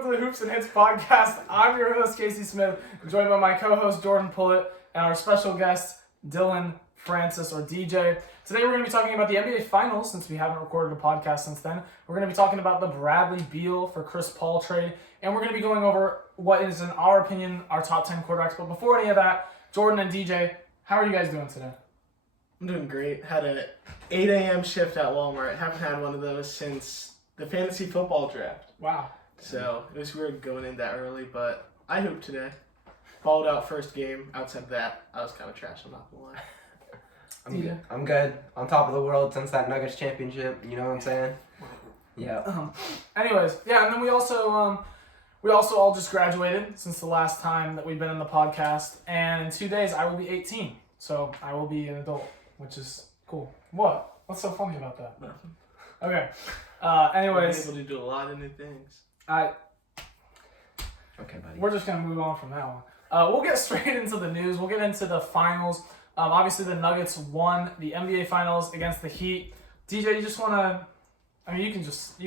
welcome to the Hoops and Hits podcast. I'm your host, Casey Smith, joined by my co-host, Jordan Pullett, and our special guest, Dylan Francis, or DJ. Today we're going to be talking about the NBA Finals, since we haven't recorded a podcast since then. We're going to be talking about the Bradley Beal for Chris Paul trade, and we're going to be going over what is, in our opinion, our top 10 quarterbacks. But before any of that, Jordan and DJ, how are you guys doing today? I'm doing great. Had a 8 a.m. shift at Walmart. Haven't had one of those since the fantasy football draft. Wow. So it was weird going in that early, but I hooped today. Balled out first game. Outside of that, I was kind of trash, I'm not gonna lie. I'm good. On top of the world since that Nuggets championship. You know what I'm saying? Yeah. Anyways, yeah, and then we also all just graduated since the last time that we've been in the podcast, and in 2 days I will be 18, so I will be an adult, which is cool. What? What's so funny about that? Nothing. Okay. I'm Anyways, able to do a lot of new things. Okay, buddy. We're just gonna move on from that one. We'll get straight into the news. We'll get into the finals. Obviously, the Nuggets won the NBA Finals against the Heat. DJ, you just wanna? I mean, you can just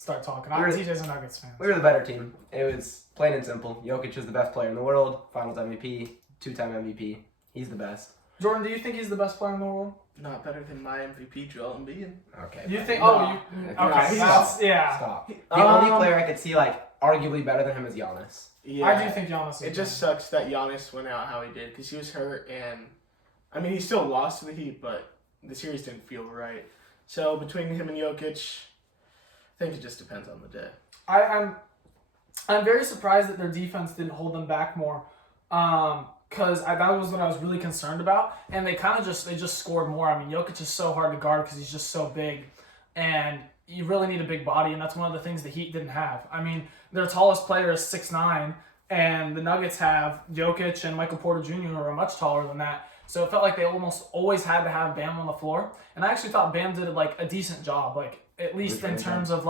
start talking. DJ's a Nuggets fan. We were the better team. It was plain and simple. Jokic is the best player in the world. Finals MVP, 2-time MVP. He's the best. Jordan, do you think he's the best player in the world? Not better than my MVP, Joel Embiid. Okay. You think? No. Oh, you. Okay. Stop. Yeah. Stop. The only player I could see arguably better than him is Giannis. Yeah, I do think Giannis is it just sucks that Giannis went out how he did because he was hurt, and I mean he still lost to the Heat, but the series didn't feel right. So between him and Jokic, I think it just depends on the day. I'm very surprised that their defense didn't hold them back more, because that was what I was really concerned about, and they just scored more. I mean, Jokic is so hard to guard because he's just so big, and you really need a big body, and that's one of the things the Heat didn't have. I mean, their tallest player is 6'9", and the Nuggets have Jokic and Michael Porter Jr., who are much taller than that. So it felt like they almost always had to have Bam on the floor. And I actually thought Bam did a decent job, at least in terms of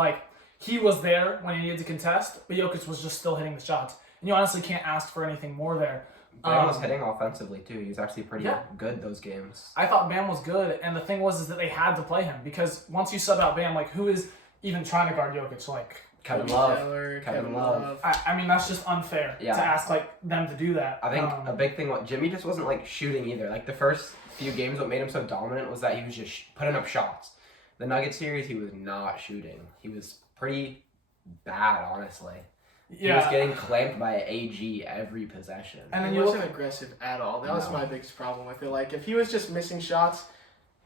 he was there when he needed to contest, but Jokic was just still hitting the shots. And you honestly can't ask for anything more there. Bam was hitting offensively too. He was actually pretty good those games. I thought Bam was good, and the thing was that they had to play him because once you sub out Bam, who is even trying to guard Jokic? Kevin Love. I mean, that's just unfair to ask them to do that. I think a big thing, Jimmy just wasn't shooting either. The first few games, what made him so dominant was that he was just putting up shots. The Nuggets series, he was not shooting. He was pretty bad, honestly. Yeah. He was getting clamped by an AG every possession. And then he wasn't aggressive at all. That was my biggest problem with it. If he was just missing shots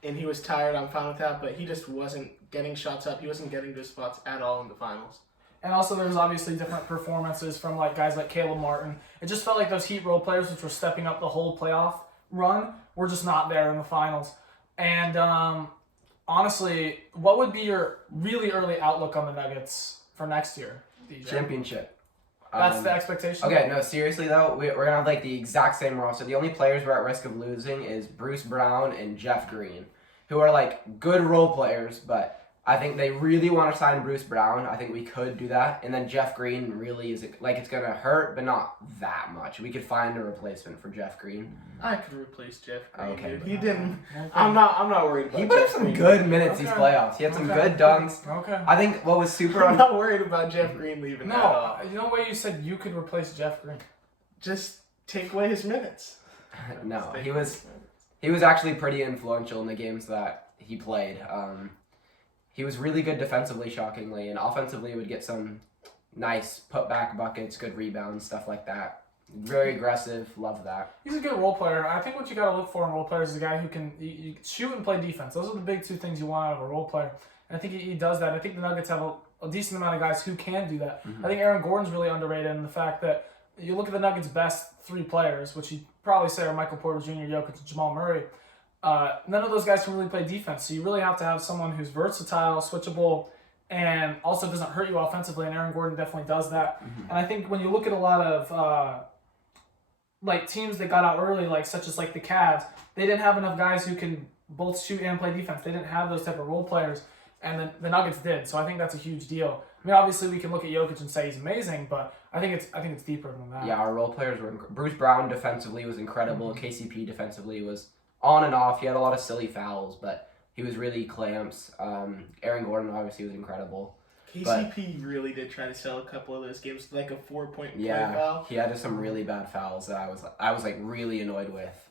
and he was tired, I'm fine with that. But he just wasn't getting shots up. He wasn't getting good spots at all in the finals. And also, there was obviously different performances from guys like Caleb Martin. It just felt like those Heat role players, which were stepping up the whole playoff run, were just not there in the finals. And honestly, what would be your really early outlook on the Nuggets for next year, DJ? Championship. That's the expectation? Okay, no, seriously though, we're going to have the exact same roster. The only players we're at risk of losing is Bruce Brown and Jeff Green, who are good role players, but I think they really want to sign Bruce Brown. I think we could do that. And then Jeff Green really is, it's going to hurt, but not that much. We could find a replacement for Jeff Green. I could replace Jeff Green, okay, dude. He didn't. Okay. I'm not worried about He put up some good minutes these playoffs. He had some good dunks. Okay. I think what was super... I'm not worried about Jeff Green leaving. No, you know what you said you could replace Jeff Green? Just take away his minutes. No, he was actually pretty influential in the games that he played. He was really good defensively, shockingly, and offensively would get some nice putback buckets, good rebounds, stuff like that. Very aggressive, love that. He's a good role player. I think what you got to look for in role players is a guy who can you shoot and play defense. Those are the big two things you want out of a role player. And I think he does that. I think the Nuggets have a decent amount of guys who can do that. Mm-hmm. I think Aaron Gordon's really underrated in the fact that you look at the Nuggets' best three players, which you'd probably say are Michael Porter Jr., Jokic, and Jamal Murray. None of those guys can really play defense, so you really have to have someone who's versatile, switchable, and also doesn't hurt you offensively, and Aaron Gordon definitely does that. Mm-hmm. And I think when you look at a lot of teams that got out early, such as the Cavs, they didn't have enough guys who can both shoot and play defense. They didn't have those type of role players, and the Nuggets did, so I think that's a huge deal. I mean, obviously we can look at Jokic and say he's amazing, but I think it's deeper than that. Yeah, our role players were Bruce Brown defensively was incredible. Mm-hmm. KCP defensively was on and off. He had a lot of silly fouls, but he was really clamps. Aaron Gordon obviously was incredible. KCP really did try to sell a couple of those games, like a 4-point play Yeah, foul. he had some really bad fouls that I was like really annoyed with.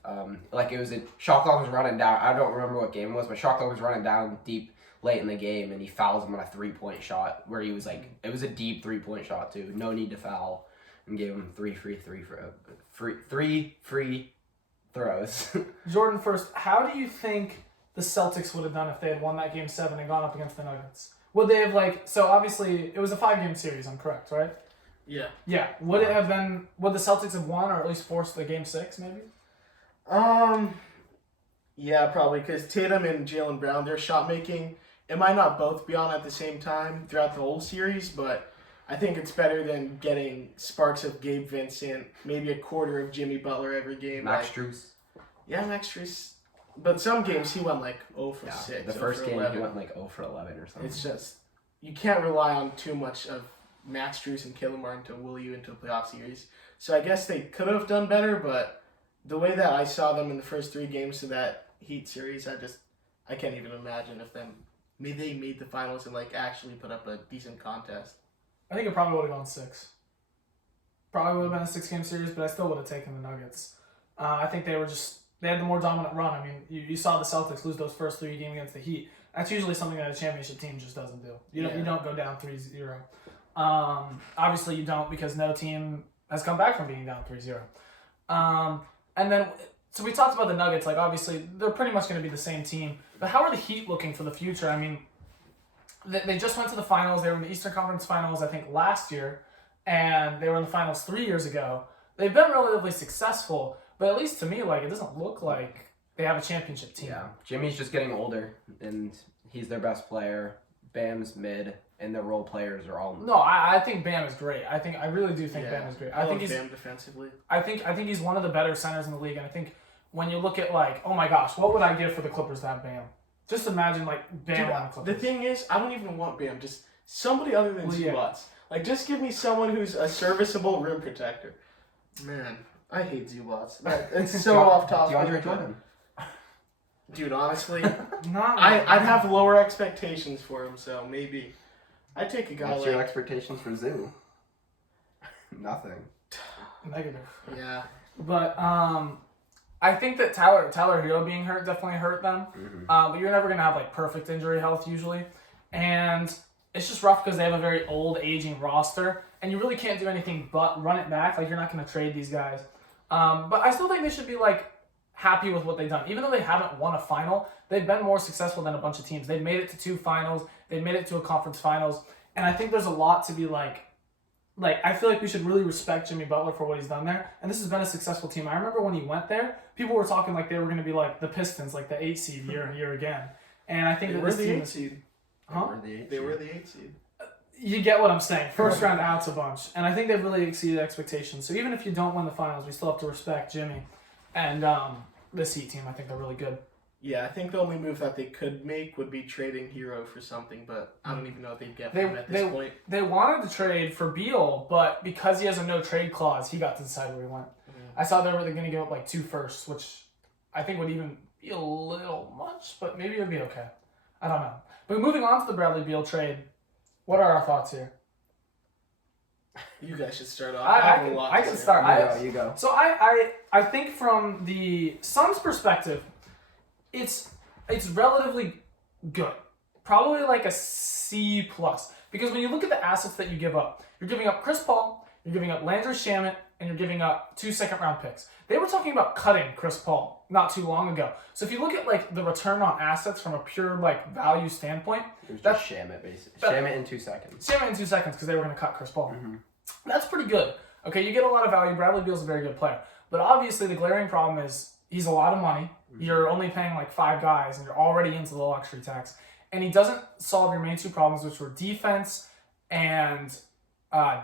Like it was a shot clock was running down. I don't remember what game it was, but shot clock was running down deep late in the game, and he fouls him on a 3-point shot where he was like, it was a deep 3-point shot too, no need to foul, and gave him three free throws. Jordan, first, how do you think the Celtics would have done if they had won that Game 7 and gone up against the Nuggets? Would they have, like, so obviously it was a 5-game series, I'm correct, right? Yeah. Yeah. Would it have been, would the Celtics have won or at least forced the Game 6, maybe? Yeah, probably, because Tatum and Jaylen Brown, their shot making, it might not both be on at the same time throughout the whole series, but I think it's better than getting sparks of Gabe Vincent, maybe a quarter of Jimmy Butler every game. Max Strus. Yeah, Max Strus. But some games he went like 0 for 6. The 0 first for game 11. he went like 0 for 11 or something. It's just, you can't rely on too much of Max Strus and Caleb Martin to will you into a playoff series. So I guess they could have done better, but the way that I saw them in the first 3 games of that Heat series, I can't even imagine if they made the finals and like actually put up a decent contest. I think it probably would have gone 6. Probably would have been a 6-game series, but I still would have taken the Nuggets. I think they had the more dominant run. I mean, you saw the Celtics lose those first 3 games against the Heat. That's usually something that a championship team just doesn't do. You don't go down 3-0. Obviously, you don't because no team has come back from being down 3-0. And then, so we talked about the Nuggets. Like, obviously, they're pretty much going to be the same team. But how are the Heat looking for the future? I mean, they just went to the finals. They were in the Eastern Conference Finals, I think, last year. And they were in the finals 3 years ago. They've been relatively successful. But at least to me, like, it doesn't look like they have a championship team. Yeah, Jimmy's just getting older, and he's their best player. Bam's mid, and the role players are all. No, I think Bam is great. I really do think Bam is great. I think he's Bam defensively. I think he's one of the better centers in the league, and I think when you look at like, oh my gosh, what would I give for the Clippers to have Bam? Just imagine like Bam on the Clippers. The thing is, I don't even want Bam. Just somebody other than Zubac. Like, just give me someone who's a serviceable rim protector. Man, I hate Zubac. It's so off topic. DeAndre Jordan. Dude, honestly, Not I'd have lower expectations for him, so maybe I'd take a guy What's like... your expectations for Zoo? Nothing. negative. Yeah. But I think that Tyler Hero being hurt definitely hurt them. Mm-hmm. But you're never gonna have like perfect injury health usually, and it's just rough because they have a very old, aging roster, and you really can't do anything but run it back. Like, you're not gonna trade these guys. But I still think they should be like happy with what they've done. Even though they haven't won a final, they've been more successful than a bunch of teams. They've made it to 2 finals. They've made it to a conference finals. And I think there's a lot to be like I feel like we should really respect Jimmy Butler for what he's done there. And this has been a successful team. I remember when he went there, people were talking like they were going to be like the Pistons, like the 8 seed year and year again. And I think They that were this the team 8 seed. Huh? They were the 8 seed. You get what I'm saying. First round out's a bunch. And I think they've really exceeded expectations. So even if you don't win the finals, we still have to respect Jimmy. And this Heat team, I think they're really good. Yeah, I think the only move that they could make would be trading Hero for something, but I don't even know what they'd get from him at this point. They wanted to trade for Beal, but because he has a no trade clause, he got to decide where he went. I saw they were going to give up like 2 firsts, which I think would even be a little much, but maybe it would be okay. I don't know. But moving on to the Bradley Beal trade, what are our thoughts here? You guys should start off. I can start. You go. So I think from the Suns' perspective, it's relatively good. Probably like a C+. Because when you look at the assets that you give up, you're giving up Chris Paul, you're giving up Landry Shamet, and you're giving up 2 second-round picks. They were talking about cutting Chris Paul not too long ago. So if you look at like the return on assets from a pure like value standpoint, it was just Shamet basically. Shamet in 2 seconds. Shamet in 2 seconds because they were going to cut Chris Paul. Mm-hmm. That's pretty good. Okay, you get a lot of value. Bradley Beal's a very good player. But obviously the glaring problem is he's a lot of money. Mm-hmm. You're only paying like 5 guys and you're already into the luxury tax. And he doesn't solve your main 2 problems, which were defense and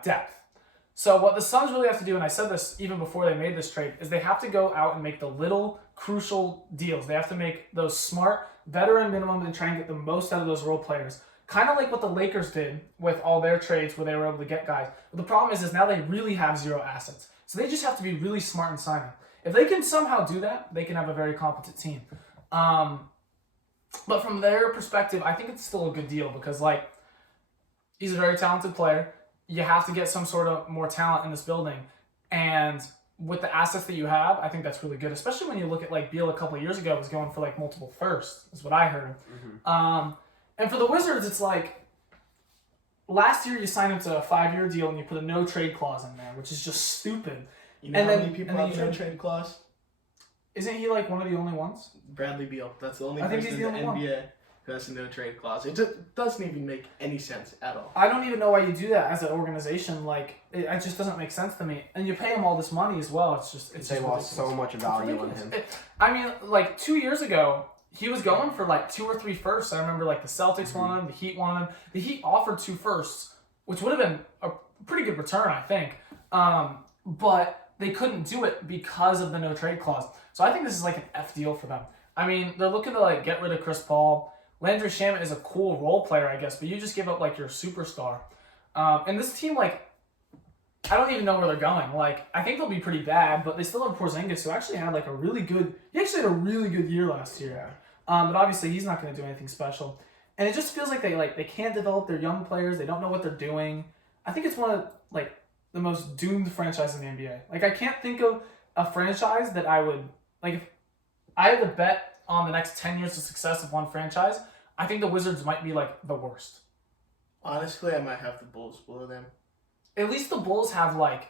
depth. So what the Suns really have to do, and I said this even before they made this trade, is they have to go out and make the little crucial deals. They have to make those smart veteran minimum and try and get the most out of those role players. Kind of like what the Lakers did with all their trades where they were able to get guys. But the problem is now they really have 0 assets. So they just have to be really smart in signing. If they can somehow do that, they can have a very competent team. But from their perspective, I think it's still a good deal because, like, He's a very talented player. You have to get some sort of more talent in this building. And with the assets that you have, I think that's really good. Especially when you look at like Beal a couple of years ago was going for like multiple firsts, is what I heard. And for the Wizards, it's like last year you signed him to a 5-year deal and you put a no trade clause in there, which is just stupid. You know how many people have no trade clause? Isn't he like one of the only ones? Bradley Beal. That's the only I think person he's in the the only NBA who has a no trade clause. It just doesn't even make any sense at all. I don't even know why you do that as an organization. Like, it just doesn't make sense to me. And you pay him all this money as well. They lost so much value on him. I mean, like 2 years ago, he was going for like 2 or 3 firsts. I remember like the Celtics wanted him, the Heat wanted him. The Heat offered 2 firsts, which would have been a pretty good return, I think. But they couldn't do it because of the no trade clause. So I think this is like an F deal for them. I mean, they're looking to like get rid of Chris Paul. Landry Shamet is a cool role player, I guess, but you just give up like your superstar. And this team, like, I don't even know where they're going. Like, I think they'll be pretty bad, but they still have Porzingis, who actually had like a really good. He actually had a really good year last year. But obviously, he's not going to do anything special. And it just feels like they can't develop their young players. They don't know what they're doing. I think it's one of like the most doomed franchises in the NBA. Like, I can't think of a franchise that I would like. If I had to bet on the next 10 years of success of one franchise, I think the Wizards might be like the worst. Honestly, I might have the Bulls below them. At least the Bulls have like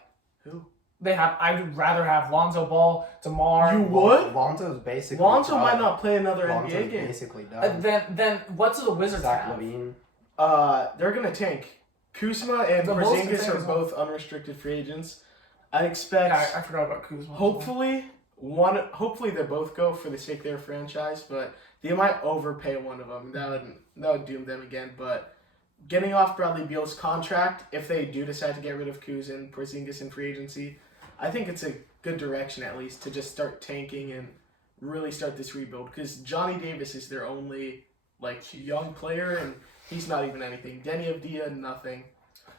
who? They have. I would rather have Lonzo Ball, DeMar. You would? Lonzo's basically. Lonzo might not play another NBA game. Basically done. Then what do the Wizards Zach have? LaVine. They're gonna tank. Kuzma and The Bulls can Porzingis tank are as well. both unrestricted free agents. I expect. Yeah, I forgot about Kuzma. Hopefully they both go for the sake of their franchise, but they might overpay one of them. That would doom them again. But getting off Bradley Beal's contract, if they do decide to get rid of Kuz and Porzingis in free agency, I think it's a good direction at least to just start tanking and really start this rebuild. Because Johnny Davis is their only like young player, and he's not even anything. Denny Avdija, nothing.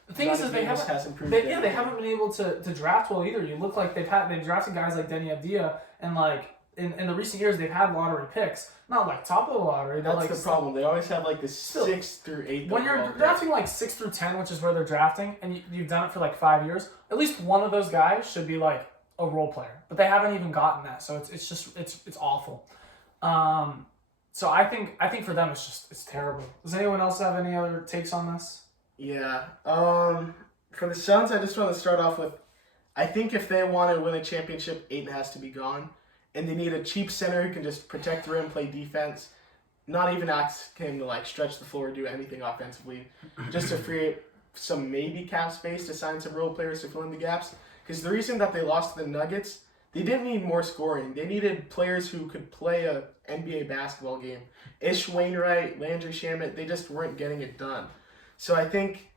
The thing is they haven't been able to draft well either. You look like they've drafted guys like Denny Avdija, and like in the recent years they've had lottery picks, not like top of the lottery. That's like the problem. They always have like the 6th through 8th. When you're drafting like 6 through 10, which is where they're drafting, and you've done it for like 5 years, at least one of those guys should be like a role player. But they haven't even gotten that, so it's awful. So I think for them it's terrible. Does anyone else have any other takes on this? Yeah. For the Suns, I just want to start off with, I think if they want to win a championship, Ayton has to be gone. And they need a cheap center who can just protect the rim, play defense, not even ask him to like stretch the floor or do anything offensively, just to free up some maybe cap space to sign some role players to fill in the gaps. Because the reason that they lost to the Nuggets, they didn't need more scoring. They needed players who could play a NBA basketball game. Ish Wainwright, Landry Shamet, they just weren't getting it done. So I think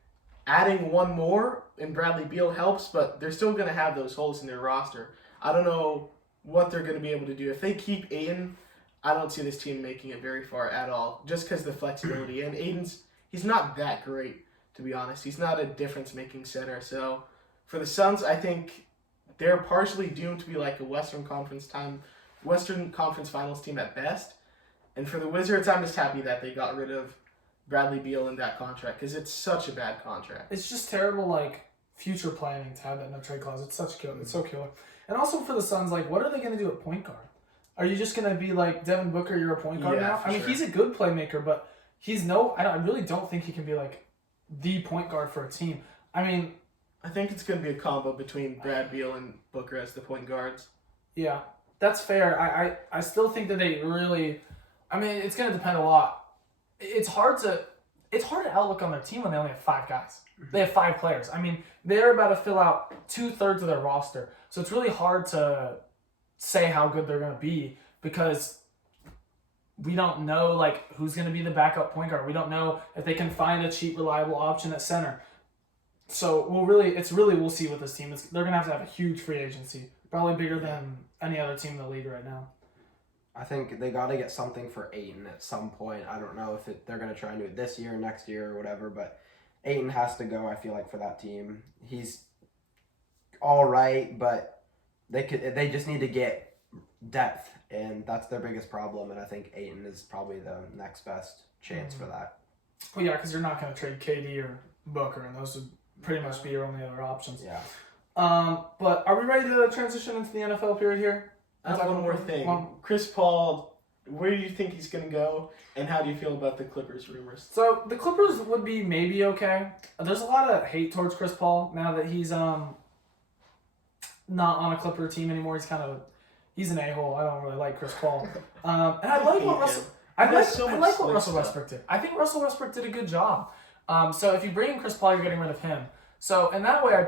adding one more in Bradley Beal helps, but they're still going to have those holes in their roster. I don't know what they're going to be able to do. If they keep Ayton, I don't see this team making it very far at all, just because of the flexibility. And he's not that great, to be honest. He's not a difference-making center. So for the Suns, I think they're partially doomed to be like a Western Conference Finals team at best. And for the Wizards, I'm just happy that they got rid of Bradley Beal in that contract, because it's such a bad contract. It's just terrible, like, future planning to have that no trade clause. It's so killer. And also for the Suns, like, what are they going to do at point guard? Are you just going to be like, Devin Booker, you're a point guard now? I mean, he's a good playmaker, but I really don't think he can be, like, the point guard for a team. I mean, I think it's going to be a combo between Brad Beal and Booker as the point guards. Yeah, that's fair. I still think that they really, I mean, it's going to depend a lot. It's hard to outlook on their team when they only have 5 guys. They have 5 players. I mean, they're about to fill out 2/3 of their roster. So it's really hard to say how good they're going to be because we don't know like who's going to be the backup point guard. We don't know if they can find a cheap, reliable option at center. So we'll see with this team. They're going to have a huge free agency, probably bigger than any other team in the league right now. I think they got to get something for Ayton at some point. I don't know if they're going to try and do it this year, next year, or whatever, but Ayton has to go, I feel like, for that team. He's all right, but they just need to get depth, and that's their biggest problem, and I think Ayton is probably the next best chance for that. Well, yeah, because you're not going to trade KD or Booker, and those would pretty much be your only other options. Yeah. But are we ready to transition into the NFL period here? I have one more thing. Chris Paul, where do you think he's going to go, and how do you feel about the Clippers rumors? So the Clippers would be maybe okay. There's a lot of hate towards Chris Paul now that he's not on a Clipper team anymore. He's an a-hole. I don't really like Chris Paul. And I like what Russell. I like what Russell Westbrook did. I think Russell Westbrook did a good job. So if you bring in Chris Paul, you're getting rid of him. So in that way,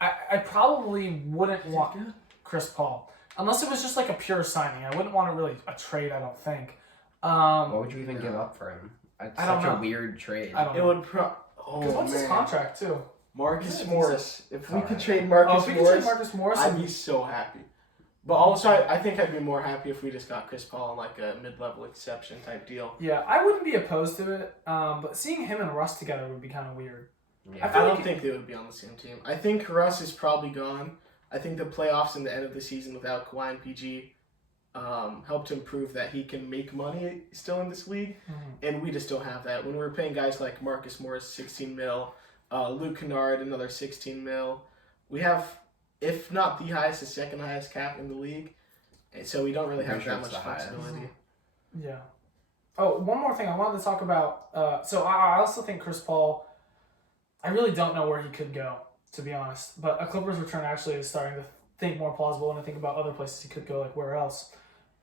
I probably wouldn't want Chris Paul. Unless it was just like a pure signing. I wouldn't want a trade, I don't think. What would you even give up for him? It's such a weird trade. I don't know. It would Because what's his contract, too? Marcus Morris. If we could trade Marcus Morris, I'd be so happy. But also, I think I'd be more happy if we just got Chris Paul in like a mid-level exception type deal. Yeah, I wouldn't be opposed to it. But seeing him and Russ together would be kind of weird. Yeah. I don't think they would be on the same team. I think Russ is probably gone. I think the playoffs and the end of the season without Kawhi and PG helped him prove that he can make money still in this league, and we just don't have that. When we're paying guys like Marcus Morris, 16 mil, Luke Kennard, another 16 mil, we have, if not the highest, the second highest cap in the league, and so we don't really have that much flexibility. Yeah. Oh, one more thing I wanted to talk about. So I also think Chris Paul, I really don't know where he could go, to be honest. But a Clippers return actually is starting to think more plausible when I think about other places he could go, like where else.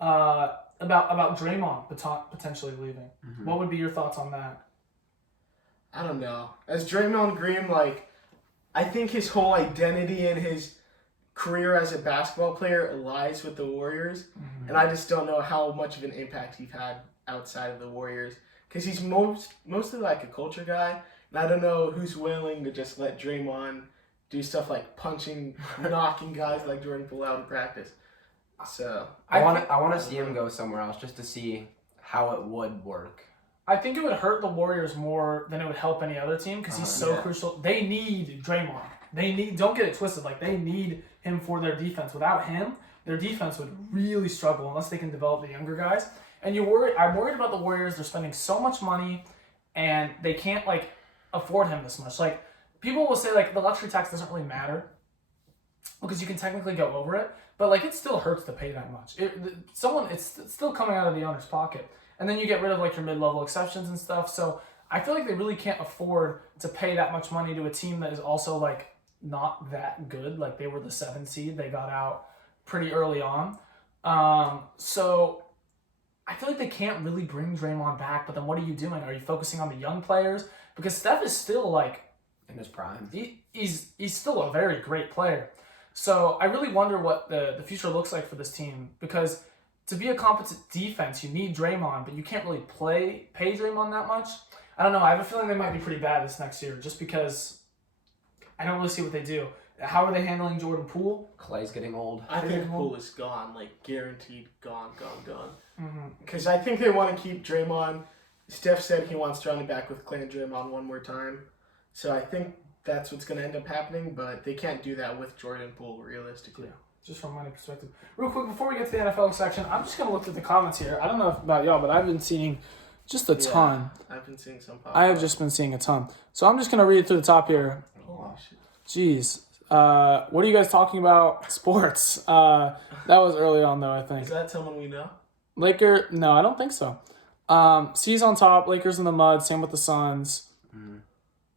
About Draymond potentially leaving. Mm-hmm. What would be your thoughts on that? I don't know. As Draymond Green, I think his whole identity and his career as a basketball player lies with the Warriors. Mm-hmm. And I just don't know how much of an impact he's had outside of the Warriors. Because he's mostly like a culture guy. And I don't know who's willing to just let Draymond do stuff like punching, knocking guys like Jordan Poole out in practice. So I want to see him go somewhere else just to see how it would work. I think it would hurt the Warriors more than it would help any other team because he's so crucial. They need Draymond. Don't get it twisted. They need him for their defense. Without him, their defense would really struggle unless they can develop the younger guys. And I'm worried about the Warriors. They're spending so much money, and they can't afford him this much. People will say the luxury tax doesn't really matter because you can technically go over it, but it still hurts to pay that much. It's still coming out of the owner's pocket, and then you get rid of your mid-level exceptions and stuff. So I feel like they really can't afford to pay that much money to a team that is also not that good. They were the 7th seed. They got out pretty early on. So I feel like they can't really bring Draymond back. But then what are you doing? Are you focusing on the young players? Because Steph is still in his prime. He's still a very great player. So I really wonder what the future looks like for this team, because to be a competent defense, you need Draymond, but you can't really pay Draymond that much. I don't know. I have a feeling they might be pretty bad this next year just because I don't really see what they do. How are they handling Jordan Poole? Clay's getting old. I think Poole is gone, guaranteed gone. Because I think they want to keep Draymond. Steph said he wants to run it back with Clay and Draymond one more time. So I think that's what's going to end up happening, but they can't do that with Jordan Poole realistically. Yeah, just from my perspective. Real quick, before we get to the NFL section, I'm just going to look at the comments here. I don't know about y'all, but I've been seeing just a ton. I've been seeing some pop. I have just been seeing a ton. So I'm just going to read through the top here. Oh, shit. Jeez. What are you guys talking about? Sports. That was early on, though, I think. Is that someone we know? No, I don't think so. C's on top, Lakers in the mud, same with the Suns.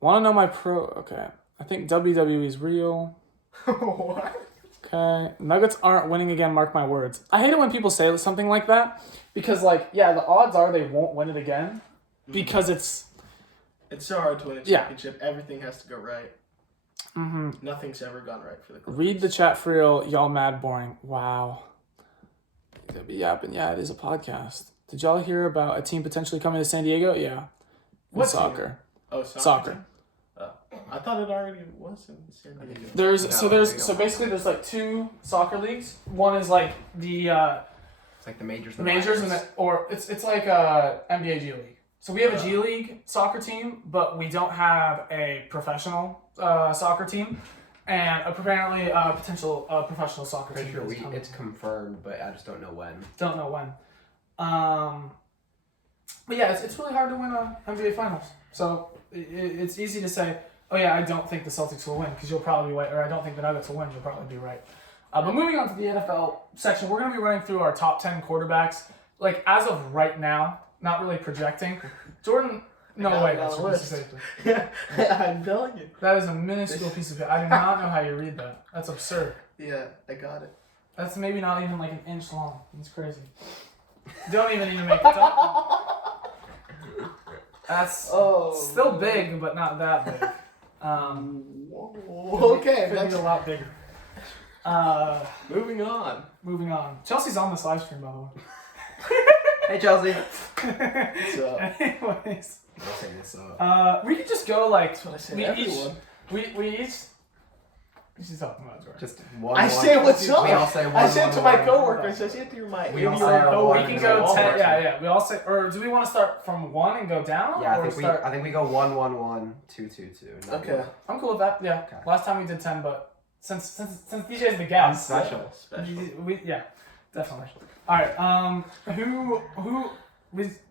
Want to know my okay. I think WWE is real. What? Okay. Nuggets aren't winning again, mark my words. I hate it when people say something like that because, the odds are they won't win it again because it's so hard to win a championship. Yeah. Everything has to go right. Mm-hmm. Nothing's ever gone right for the Clippers. Read the chat for real. Y'all mad boring. Wow. Yeah, it is a podcast. Did y'all hear about a team potentially coming to San Diego? Yeah. What soccer? Team? Oh, soccer. I thought it already was in San Diego. There's basically there's 2 soccer leagues. One is the it's the majors. The majors it's like a NBA G League. So we have a G League soccer team, but we don't have a professional soccer team, and apparently a potential professional soccer team. Pretty sure it's confirmed, but I just don't know when. Don't know when. But yeah, it's really hard to win NBA Finals. So it's easy to say, oh yeah, I don't think the Celtics will win because you'll probably be right, or I don't think the Nuggets will win, you'll probably be right. But moving on to the NFL section, we're going to be running through our top 10 quarterbacks. Like, as of right now, not really projecting. Jordan, no way, that's your piece of paper. Yeah, I'm telling you. That is a minuscule piece of paper. I do not know how you read that. That's absurd. Yeah, I got it. That's maybe not even like an inch long. It's crazy. Don't even need to make it up. That's still big, but not that big. Okay, Could be a lot bigger. Moving on. Moving on. Chelsea's on this live stream, by the way. Hey, Chelsea. What's up? Anyways, What's up? we could just go like That's what I said. we Everyone. each. She's talking about Jordan. Just one. I say what's up. We all say one. I said to my one. coworker, I said, "Yeah, to your mic." We Maybe all your say our coworker. one. We can go All 10. works. Yeah. We all say, or do we want to start from 1 and go down? Yeah, or start? I think we go 1-1-1, 2-2-2. Okay. I'm cool with that. Yeah. Okay. Last time we did 10, but since DJ's the guest, Special. yeah, definitely. All right. Who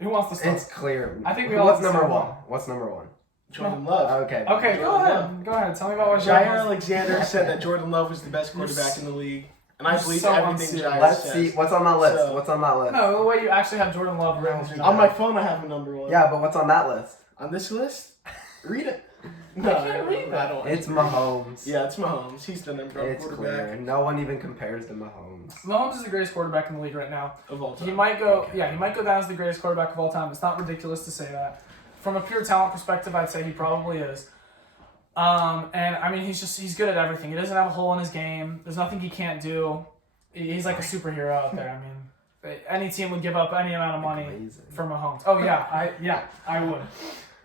wants to start? It's clear. I think we all What's have to number say one? one. What's number one? Jordan Love. Okay. Okay, go Jordan ahead. Go ahead. Tell me about what Jair Jair. Alexander said that Jordan Love was the best quarterback in the league, and I You're believe so everything unserious. Jair Let's says. see. What's on that list? So- What's on that list? No, the way you actually have Jordan Love written. On my phone, I have a number one. Yeah, but what's on that list? On this list, read it. I can't read that. I don't. It's Mahomes. Yeah, it's Mahomes. He's the number one It's quarterback clear. No one even compares to Mahomes. Mahomes is the greatest quarterback in the league right now. of all time. He might go, Okay. he might go down as the greatest quarterback of all time. It's not ridiculous to say that. From a pure talent perspective, I'd say he probably is. And I mean, he's good at everything. He doesn't have a hole in his game. There's nothing he can't do. He's like a superhero out there. I mean, any team would give up any amount of money Amazing. for Mahomes. Oh yeah, I would.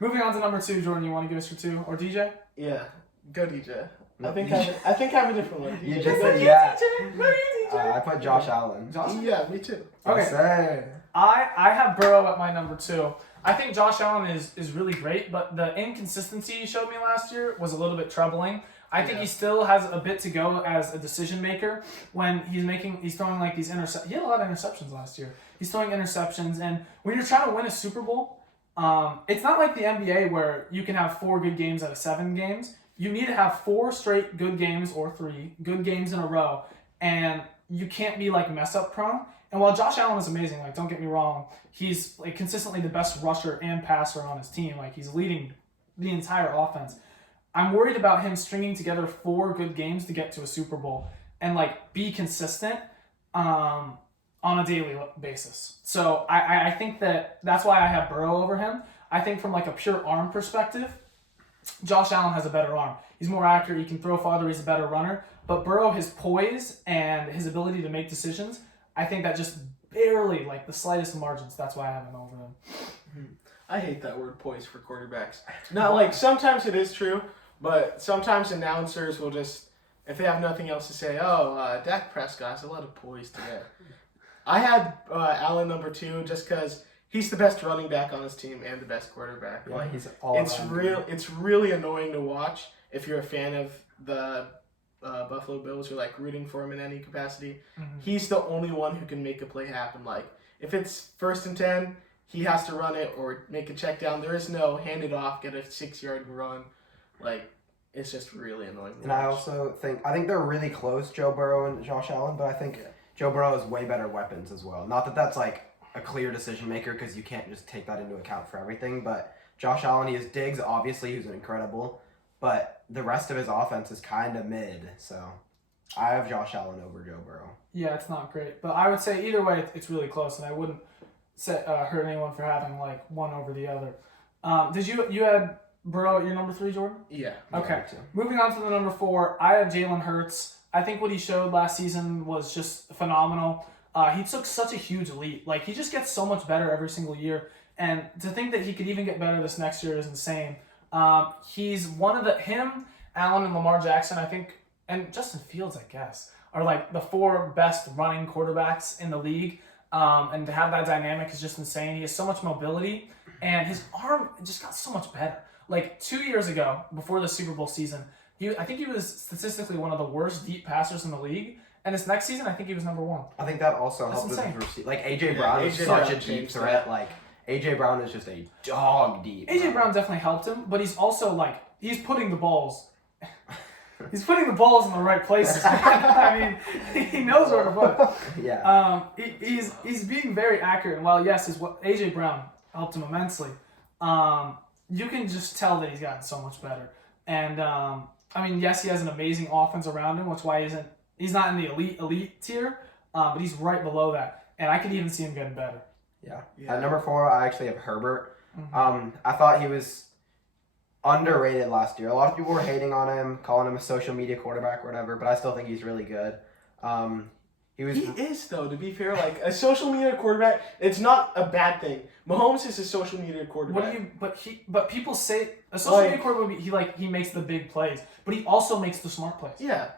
Moving on to number 2, Jordan. You want to give us your 2 or DJ? Yeah, go DJ. No, I think DJ. I think I have a different one. You DJ. just Go said DJ. yeah. No, you DJ. I put Josh Allen. Josh? Yeah, me too. Okay. Say. I have Burrow at my number 2. I think Josh Allen is really great, but the inconsistency he showed me last year was a little bit troubling. I think he still has a bit to go as a decision maker when he's throwing like these interceptions. He had a lot of interceptions last year. He's throwing interceptions, and when you're trying to win a Super Bowl, it's not like the NBA where you can have 4 good games out of 7 games. You need to have 4 straight good games or 3 good games in a row, and you can't be like mess up prone. And while Josh Allen is amazing, like don't get me wrong, he's like consistently the best rusher and passer on his team. Like he's leading the entire offense. I'm worried about him stringing together 4 good games to get to a Super Bowl and like be consistent on a daily basis. So I think that's why I have Burrow over him. I think from like a pure arm perspective, Josh Allen has a better arm. He's more accurate. He can throw farther. He's a better runner. But Burrow, his poise and his ability to make decisions, I think that just barely, like the slightest margins. That's why I have him over him. I hate that word poise for quarterbacks. Not like sometimes it is true, but sometimes announcers will just, if they have nothing else to say, Dak Prescott has a lot of poise today. I had Allen number 2 just because he's the best running back on his team and the best quarterback. Yeah, Like, he's all around. It's really annoying to watch if you're a fan of the Buffalo Bills or like rooting for him in any capacity. Mm-hmm. He's the only one who can make a play happen. Like if it's 1st and 10, he has to run it or make a check down. There is no hand it off, get a 6-yard run. Like it's just really annoying. to And I watch. also think they're really close, Joe Burrow and Josh Allen, but I think Joe Burrow has way better weapons as well. Not that that's like a clear decision maker because you can't just take that into account for everything, but Josh Allen, he has Diggs, obviously, who's incredible, but the rest of his offense is kind of mid, so I have Josh Allen over Joe Burrow. Yeah, it's not great, but I would say either way, it's really close, and I wouldn't hurt anyone for having like one over the other. Did you had Burrow at your number 3, Jordan? Yeah. Okay. Yeah, Moving on to the number 4, I have Jalen Hurts. I think what he showed last season was just phenomenal. He took such a huge leap. Like he just gets so much better every single year, and to think that he could even get better this next year is insane. He's one of him, Allen, and Lamar Jackson, I think, and Justin Fields, I guess, are like the 4 best running quarterbacks in the league. And to have that dynamic is just insane. He has so much mobility, and his arm just got so much better. Like 2 years ago, before the Super Bowl season, I think he was statistically one of the worst deep passers in the league. And this next season, I think he was number 1. I think that also That's helped with insane. his receiver. Like, A.J. Yeah, Brown is A.J. such Brown a deep changed threat. that. Like, AJ Brown is just a dog deep. AJ Brown definitely helped him, but he's also like he's putting the balls in the right places. I mean, he knows where to put. Yeah. He's being very accurate. And while yes, AJ Brown helped him immensely, you can just tell that he's gotten so much better. And I mean, yes, he has an amazing offense around him, which is why he's not in the elite tier, but he's right below that. And I could even see him getting better. Yeah. At number 4, I actually have Herbert. I thought he was underrated last year. A lot of people were hating on him, calling him a social media quarterback or whatever, but I still think he's really good. He is, though, to be fair. Like, a social media quarterback, it's not a bad thing. Mahomes is a social media quarterback. But people say a social media quarterback, he makes the big plays, but he also makes the smart plays. Yeah.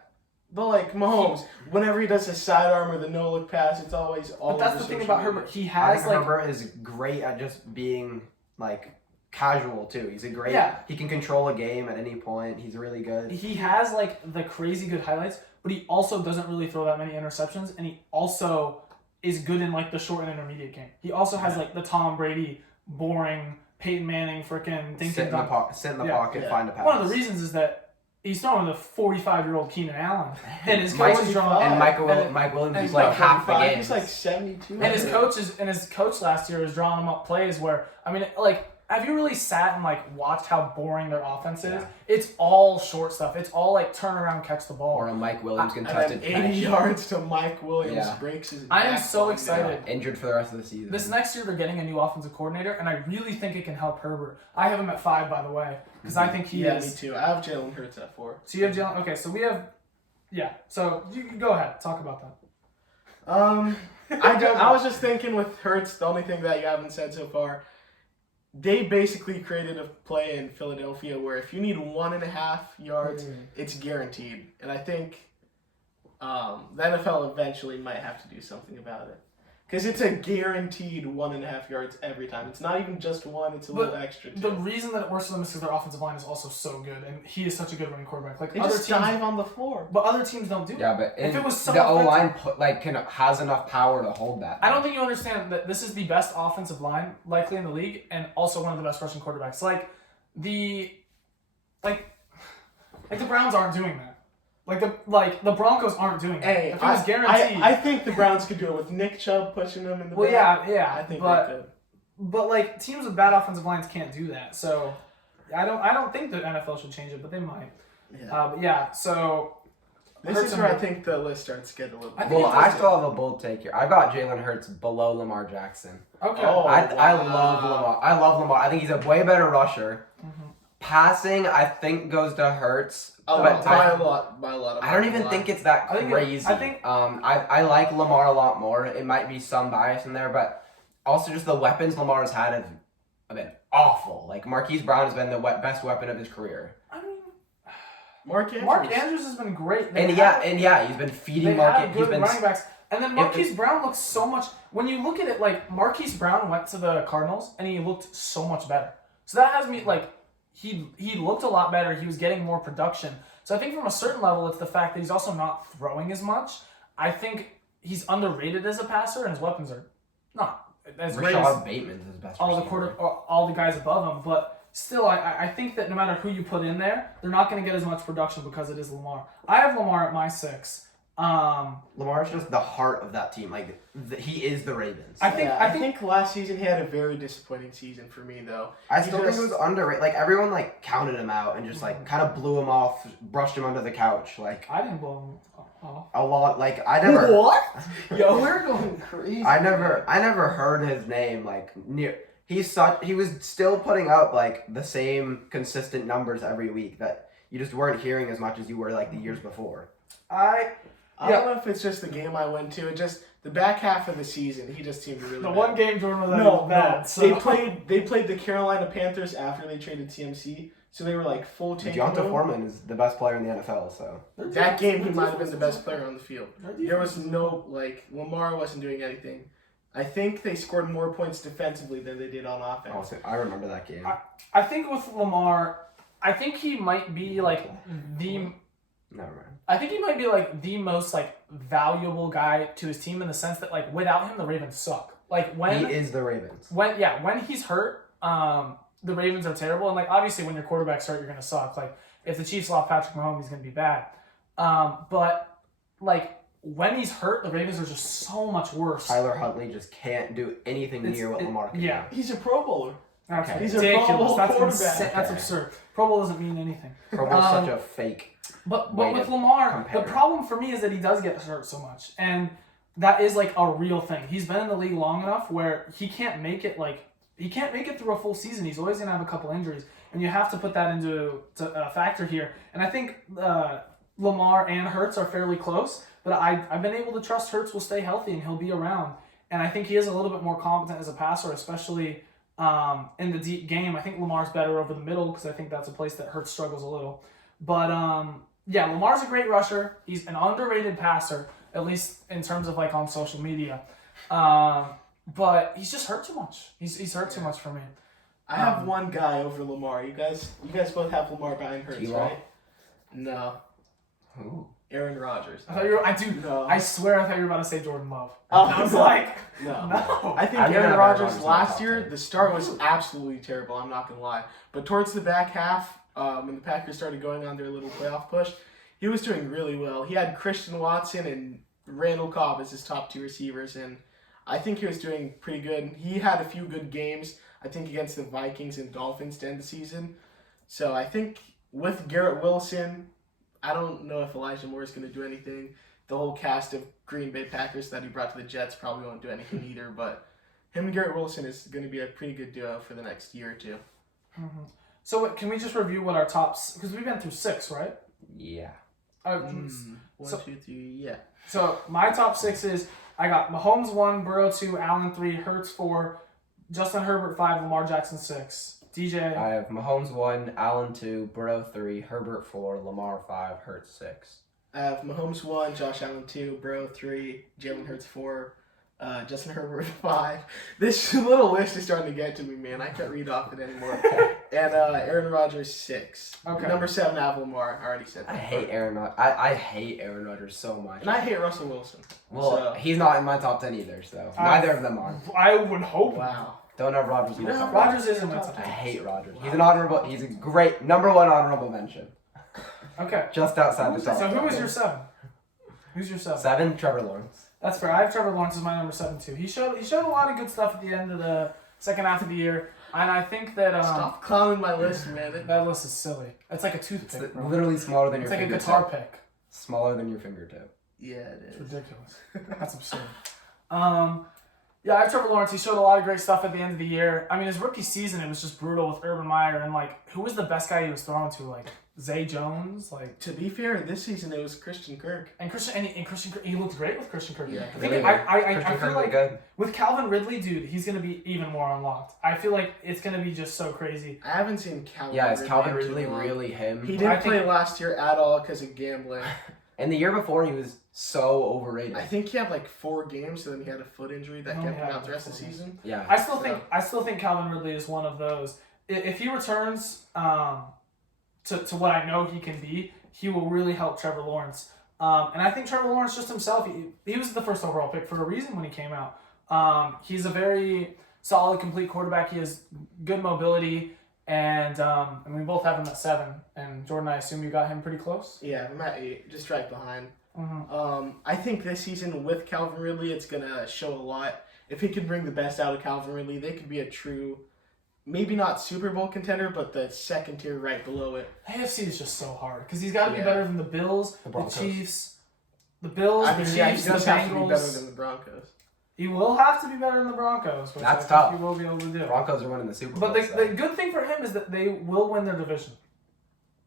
But, like, Mahomes, whenever he does a sidearm or the no-look pass, it's always all But that's the thing about Herbert. Herbert is great at just being, like, casual, too. He's he can control a game at any point. He's really good. He has, like, the crazy good highlights, but he also doesn't really throw that many interceptions, and he also is good in, like, the short and intermediate game. He also has, like, the Tom Brady, boring, Peyton Manning, frickin' sit in the pocket, find a pass. One of the reasons is that he's throwing the 45-year-old Keenan Allen, and his coach is drawing. And Mike Williams is like half the game. He's like 72. And his coach last year was drawing him up plays where have you really sat and like watched how boring their offense is? Yeah. It's all short stuff. It's all like turn around, catch the ball. Or a Mike Williams contested catch. 80 yards to Mike Williams breaks his back. I am so excited. Yeah. Injured for the rest of the season. This next year they're getting a new offensive coordinator, and I really think it can help Herbert. I have him at 5, by the way, because I think he is. Yeah, me too. I have Jalen Hurts at 4. So you have Jalen. Okay, so we have. Yeah. So you go ahead. Talk about that. I was just thinking with Hurts, the only thing that you haven't said so far. They basically created a play in Philadelphia where if you need 1.5 yards, it's guaranteed. And I think the NFL eventually might have to do something about it. Because it's a guaranteed 1.5 yards every time. It's not even just one, it's a little extra too. The reason that it works for them is because their offensive line is also so good, and he is such a good running quarterback. Like they other just teams dive on the floor. But other teams don't do that. Yeah, but if it was so the O-line has enough power to hold that. I don't think you understand that this is the best offensive line likely in the league, and also one of the best rushing quarterbacks. The Browns aren't doing that. The Broncos aren't doing it. Hey, if it was guaranteed, I think the Browns could do it with Nick Chubb pushing them in the back. Yeah. I think they could. But teams with bad offensive lines can't do that. So I don't think the NFL should change it, but they might. Yeah. So this is where I think the list starts to get a little. I still have a bold take here. I got Jalen Hurts below Lamar Jackson. Okay. I love Lamar. I love Lamar. I think he's a way better rusher. Mm-hmm. Passing, I think, goes to Hurts. By a lot. I don't even think it's that crazy. I like Lamar a lot more. It might be some bias in there, but also just the weapons Lamar has had have been awful. Like Marquise Brown has been the best weapon of his career. I mean, Mark Andrews has been great. He's been feeding Marquise. He's been running backs. And then Marquise Brown looks so much. When you look at it, Marquise Brown went to the Cardinals and he looked so much better. So that has me He looked a lot better. He was getting more production. So I think from a certain level, it's the fact that he's also not throwing as much. I think he's underrated as a passer, and his weapons are not as great as Bateman's his best all the guys above him. But still, I think that no matter who you put in there, they're not going to get as much production because it is Lamar. I have Lamar at my 6. Lamar's just the heart of that team. He is the Ravens. I think last season he had a very disappointing season for me, though. I still think it was underrated. Everyone counted him out and just kind of blew him off, brushed him under the couch. I didn't blow him off. A lot. I never. What? Yo, we're going crazy. I never heard his name near. He was still putting up the same consistent numbers every week that you just weren't hearing as much as you were the years before. I don't know if it's just the game I went to. It just the back half of the season, he just seemed really bad. One game Jordan was bad. So. They played the Carolina Panthers after they traded TMC, so they were full tank. Deonta Foreman is the best player in the NFL. So that game, he might have been the best player on the field. There was no Lamar wasn't doing anything. I think they scored more points defensively than they did on offense. Oh, I remember that game. I think with Lamar, I think he might be the. Never mind. I think he might be the most valuable guy to his team in the sense that without him the Ravens suck. Like when He is the Ravens. when he's hurt, the Ravens are terrible. And like obviously when your quarterback's hurt, you're gonna suck. Like if the Chiefs lost Patrick Mahomes, he's gonna be bad. But like when he's hurt, the Ravens are just so much worse. Tyler Huntley just can't do anything near what Lamar can do. He's a Pro Bowler. That's Okay. He's a ridiculous. Pro Bowl That's quarterback. insane. That's Okay. absurd. Pro Bowl doesn't mean anything. Pro Bowl's such a fake. But way with to Lamar, compare. the problem for me is that he does get hurt so much, and that is like a real thing. He's been in the league long enough where he can't make it through a full season. He's always gonna have a couple injuries, and you have to put that into a factor here. And I think Lamar and Hurts are fairly close, but I've been able to trust Hurts will stay healthy and he'll be around. And I think he is a little bit more competent as a passer, especially in the deep game. I think Lamar's better over the middle because I think that's a place that Hurts struggles a little. But yeah, Lamar's a great rusher. He's an underrated passer, at least in terms of like on social media. But he's just hurt too much. He's hurt too much for me. I have one guy over Lamar. You guys both have Lamar behind Hurts, T-Law? right? No. Ooh. Aaron Rodgers. I thought No. I swear I thought you were about to say Jordan Love. Oh, I was no. like, No. no. I think I didn't Aaron have Rodgers in my last top year, 10. the start was absolutely terrible. I'm not going to lie. But towards the back half, when the Packers started going on their little playoff push, he was doing really well. He had Christian Watson and Randall Cobb as his top two receivers, and I think he was doing pretty good. He had a few good games, I think, against the Vikings and Dolphins to end the season. So I think with Garrett Wilson, I don't know if Elijah Moore is going to do anything. The whole cast of Green Bay Packers that he brought to the Jets probably won't do anything either, but him and Garrett Wilson is going to be a pretty good duo for the next year or two. Mm-hmm. So can we just review what our tops? Because we've been through 6, right? Yeah. One, So- 2, 3, yeah. So my top 6 is I got Mahomes 1, Burrow 2, Allen 3, Hurts 4, Justin Herbert 5, Lamar Jackson 6. DJ. I have Mahomes 1, Allen 2, Burrow 3, Herbert 4, Lamar 5, Hurts 6. I have Mahomes 1, Josh Allen 2, Burrow 3, Jalen Hurts 4, Justin Herbert 5. This little list is starting to get to me, man. I can't read off it anymore. And Aaron Rodgers 6. Okay. Number 7, I have Lamar. I already said that. I hate Aaron Rodgers. I hate Aaron Rodgers so much. And I hate Russell Wilson. Well, So- he's not in my top 10 either, so neither of them are. I would hope. Wow. Don't have Rodgers in my You know, top 10. Rodgers is in my top I 10. hate Rodgers. He's an honorable. He's a great number 1 honorable mention. Okay. Just outside the top. So who 10. was your 7? Who's your 7? 7? Trevor Lawrence. That's fair. I have Trevor Lawrence as my number 7 too. He showed a lot of good stuff at the end of the second half of the year, and I think that Stop clowning my list, man. that list is silly. It's like a It's toothpick, bro. literally smaller than It's your like a fingertip. guitar pick. Smaller than your fingertip. Yeah, it It's is. ridiculous. That's absurd. Yeah, I have Trevor Lawrence. He showed a lot of great stuff at the end of the year. I mean, his rookie season, it was just brutal with Urban Meyer, and like, who was the best guy he was throwing to? Like Zay Jones, like. To be fair, this season it was Christian Kirk. And Christian Kirk, he looked great with Christian Kirk. Yeah, I think really I Christian feel Kirk like looked good. with Calvin Ridley, dude, he's gonna be even more unlocked. I feel like it's gonna be just so crazy. I haven't seen Calvin. Yeah, is Calvin in too Ridley long. really him? He I didn't think- play last year at all because of gambling. And the year before, he was so overrated. I think he had like 4 games, and then he had a foot injury that Oh, kept him yeah, out the rest of the 4 games. season. Yeah. I still think Calvin Ridley is one of those. If he returns to what I know he can be, he will really help Trevor Lawrence. And I think Trevor Lawrence just himself, he was the first overall pick for a reason when he came out. He's a very solid, complete quarterback. He has good mobility, and we both have him at 7. And Jordan, I assume you got him pretty close. Yeah, I'm at 8, just right behind. Mm-hmm. I think this season with Calvin Ridley, it's gonna show a lot. If he can bring the best out of Calvin Ridley, they could be a true, maybe not Super Bowl contender, but the second tier right below it. AFC is just so hard because he's got to be Yeah. better than the Bills, the Broncos. Chiefs, the Bills, I mean, the yeah, Chiefs, he the does have to be better Bengals. than the Broncos. He will have to be better than the Broncos, which That's I tough. think he will be able to do. Broncos are winning the Super Bowl. But the so. good thing for him is that they will win their division.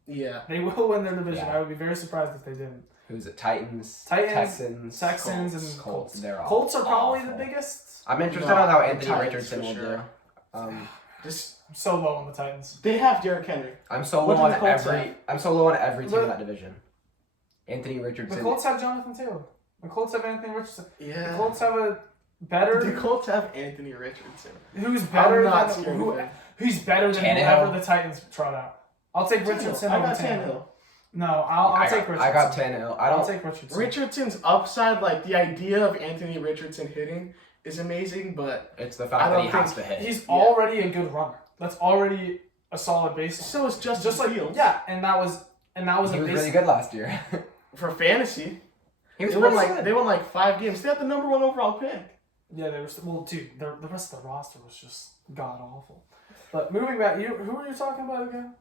Yeah. They will win their division. Yeah. I would be very surprised if they didn't. Who's it? Titans, Texans, Colts, and Colts. They're all Colts are probably awful. the biggest. I'm interested No, on how the Anthony Titans Richardson for will sure. do. Just I'm so low on the Titans. they have Derrick Henry. I'm so What low do on the Colts every team But- in that division. Anthony The Richardson. Colts have Jonathan Taylor. The Colts have Anthony Richardson. Yeah. The Colts have a better. The Colts have Anthony Richardson. Who's better I'm not than scared who, of him. who's better than Tannehill. whoever the Titans trot out? I'll take Richardson I over got Tannehill. Tannehill. No, I'll take Richardson. I got Tannehill. I I'll don't. take Richardson. Richardson's upside, like the idea of Anthony Richardson hitting, is amazing, but It's the I fact that don't he has to think hit. He's already a good runner. That's already a solid baseline. so is Justin Just like Fields. yeah, and that was He a was base. really good last year. For fantasy, He was they won pretty like good. they won like 5 games. They had the number 1 overall pick. Yeah, they were. Well, dude, the rest of the roster was just god awful. But moving back, who were you talking about again?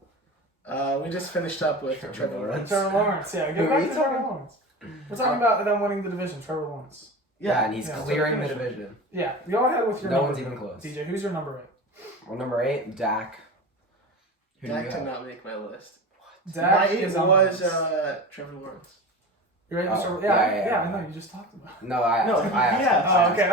We just finished up with Trevor Trevor Lawrence. Lawrence. Trevor Lawrence. Yeah, Who get are back you to Trevor talking- Lawrence. We're talking about them winning the division. Trevor Lawrence. Yeah, and he's Yeah, so clearing the finish it. division. Yeah, go ahead with your No number. one's even close. DJ, who's your number 8? Well, number 8, Dak. Who do you Dak did have? not make my list. Dak My 8 is on was the list. Trevor Lawrence. You're right, Oh, Mr. yeah. Yeah, I know. You just talked about it. No, I No, asked. yeah. Oh, okay.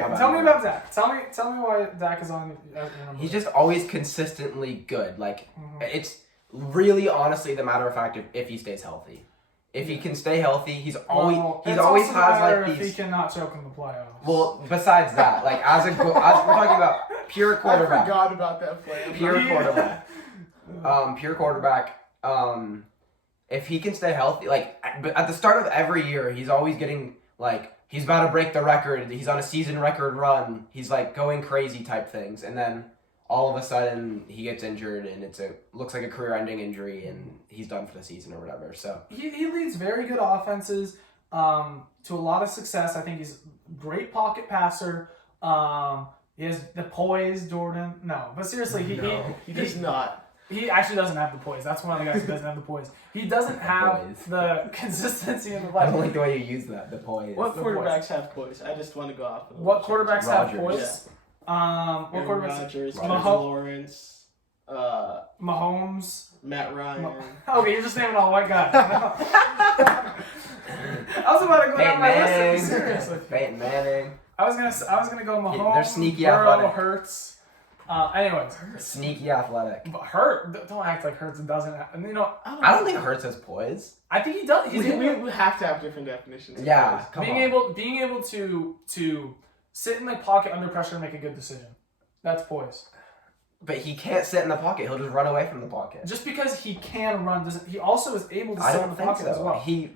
How about Tell me you? about Dak. Tell me why Dak is on your number. He's just always consistently good. Like, Mhm. it's really, honestly, the matter of fact if he stays healthy. If he can stay healthy, he's always It's always also has a matter like if he these. cannot choke in the playoffs. Well, besides that, like as we're talking about pure I quarterback, forgot about that play. pure Yeah. quarterback, pure quarterback. If he can stay healthy, like at the start of every year, he's always getting like he's about to break the record. He's on a season record run. He's like going crazy type things, and then all of a sudden he gets injured, and looks like a career-ending injury, and he's done for the season or whatever. So he leads very good offenses to a lot of success. I think he's a great pocket passer. He has the poise, Jordan. No, but seriously, He does not. he actually doesn't have the poise. That's one of the guys who doesn't have the poise. He doesn't have Poise. the consistency in the I don't play. like the way you use that. The poise. What The quarterbacks have poise? I just want to go off. Of What quarterbacks have Rodgers. poise? What Aaron quarterbacks? Rodgers, Rodgers. Trevor Lawrence, Mahomes. Matt Ryan. Okay, you're just naming all white guys. I was about to go down Peyton my list. Manning. Seriously. Peyton Manning. I was gonna go Mahomes. They're sneaky Burrow, athletic. Hurts. Anyways, Sneaky athletic. but don't act like Hurts doesn't. You know, I don't think Hurts has poise. I think he does. He's able, we have to have different definitions. of Yeah, poise. come being on. able to sit in the pocket under pressure and make a good decision. That's poise. But he can't sit in the pocket. He'll just run away from the pocket. Just because he can run doesn't. He also is able to I sit in don't the think pocket so. as well. He.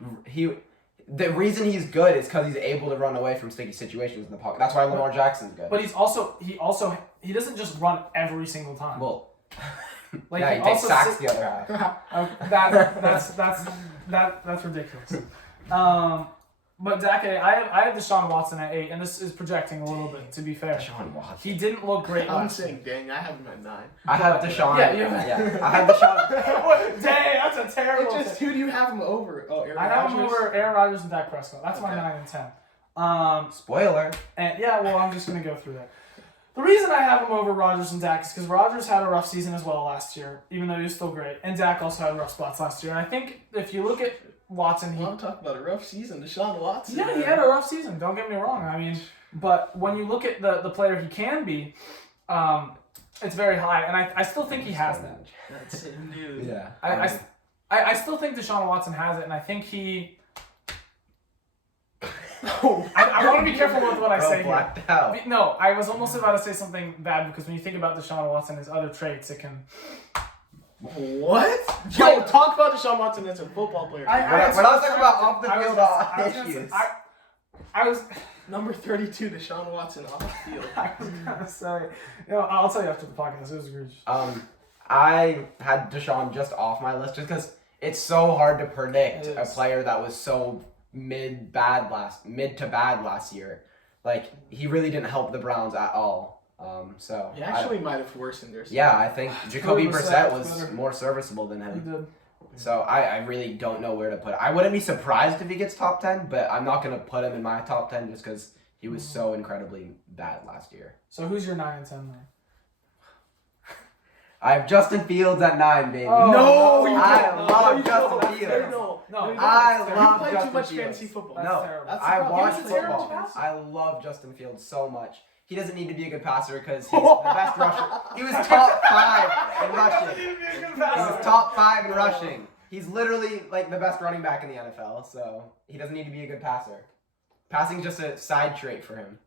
The reason he's good is because he's able to run away from sticky situations in the pocket. That's why Lamar Jackson's good. But he doesn't just run every single time. Well, Like, yeah, he he takes also sacks sit- the other half. That's ridiculous. But Dak, I have Deshaun Watson at 8, and this is projecting a little bit. To be fair, Deshaun Watson. he didn't look great I'm last year. saying, dang, I have him at 9. I have Deshaun. Yeah, you have- I have Deshaun. What? Dang, that's a terrible. It just, who do you have him over? Oh, Aaron I have him Rodgers? over Aaron Rodgers and Dak Prescott. That's my Okay. 9 and 10. Spoiler. And yeah, well, I'm just gonna go through that. The reason I have him over Rodgers and Dak is because Rodgers had a rough season as well last year, even though he was still great, and Dak also had rough spots last year. And I think if you look at Watson, I want to talk about a rough season. Deshaun Watson. he had a rough season. Don't get me wrong. I mean, but when you look at the player he can be, it's very high, and I still think he has that. That's him, dude. Yeah. I still think Deshaun Watson has it, and I think he. Oh, I want to be careful with what I say here. blacked out. No, I was almost about to say something bad because when you think about Deshaun Watson, his other traits, it can. What? Yo, talk about Deshaun Watson as a football player. When I was talking about off the I was field gonna say- issues. I was Number 32, Deshaun Watson off the field. I was gonna say, I'll tell you after the podcast. It was egregious. I had Deshaun just off my list just because it's so hard to predict It a is. player that was so mid to bad last year. Like he really didn't help the Browns at all. So He actually might have worsened their yeah, I think Jacoby Brissett was better. more serviceable than He him. did. So I really don't know where to put it. I wouldn't be surprised if he gets top 10, but I'm not going to put him in my top 10 just because he was so incredibly bad last year. So who's your 9 and 10 then? I have Justin Fields at 9, baby. Oh, No, you I don't. love No, you Justin don't. Fields. No, you I don't. love You play Justin too much Fields. fantasy football. That's No, terrible. That's the I problem. watch He was a terrible football. passer. I love Justin Fields so much. He doesn't need to be a good passer because he's the best rusher. He was top 5 in rushing. He was top 5 in rushing. He's literally like the best running back in the NFL, so he doesn't need to be a good passer. Passing's just a side trait for him.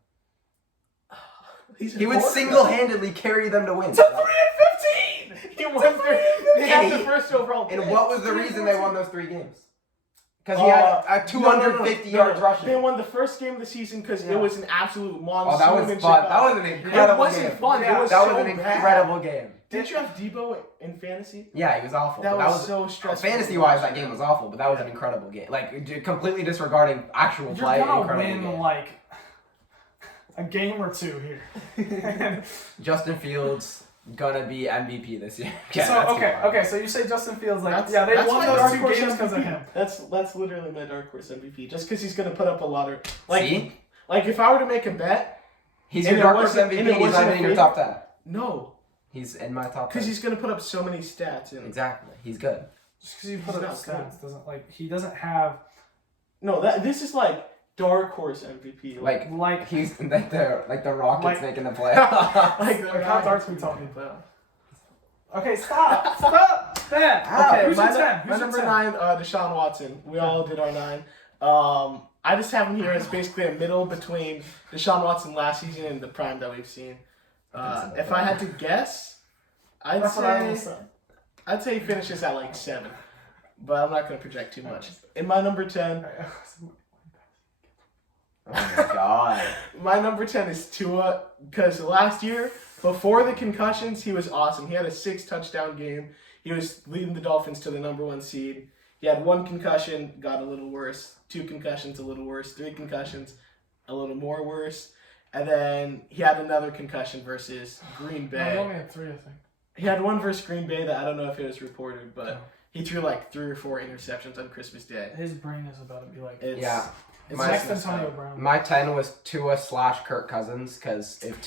He would single-handedly carry them to win. To 3-15. He won 3. They had the first overall pick. And what was the reason they won those 3 games? Because he had a 250 yards rushing. They won the first game of the season because it was an absolute monsoon. Oh, that was in fun. Chicago. That was an incredible It wasn't game. fun. Yeah, It was That so was an bad. incredible game. Didn't you have Debo in fantasy? Yeah, he was awful. That but was so stressful. Fantasy-wise, that game was awful, but that was an incredible game. Like, completely disregarding actual play. You're gonna Incredible win game. like a game or two here. Justin Fields gonna be MVP this year. So you say Justin Fields they That's won my those dark 2 horse games because of MVP. him. That's literally my dark horse MVP. Just because he's gonna put up a lot of See? like if I were to make a bet, He's And your it dark horse wasn't- MVP, and it and he's not wasn't even a in your top 10. no, He's in my top 10. because he's gonna put up so many stats. And Exactly. He's good. Just because you put He's up not stats doesn't he doesn't have no, this is like dark horse MVP. Like he's like the Rockets Like- making the playoffs. like how dark we talking about. Okay, stop, Ben. Okay, who's my, your 10? my Who's number your 10? 9, Deshaun Watson. We all did our 9. I just have him here as basically a middle between Deshaun Watson last season and the prime that we've seen. If I had to guess, That's what I almost said. I'd say he finishes at like 7, but I'm not going to project too much. In my number 10, Oh my god. my number 10 is Tua, because last year, before the concussions, he was awesome. He had a 6 touchdown game. He was leading the Dolphins to the number 1 seed. He had 1 concussion, got a little worse. 2 concussions, a little worse. 3 concussions, a little more worse. And then he had another concussion versus Green No, Bay. he only had 3, I think. He had 1 versus Green Bay that I don't know if it was reported, but he threw like 3 or 4 interceptions on Christmas Day. His brain is about to be like. It's, Yeah. It's My- next messed Antonio up. Brown. My 10 was Tua/Kirk Cousins, because if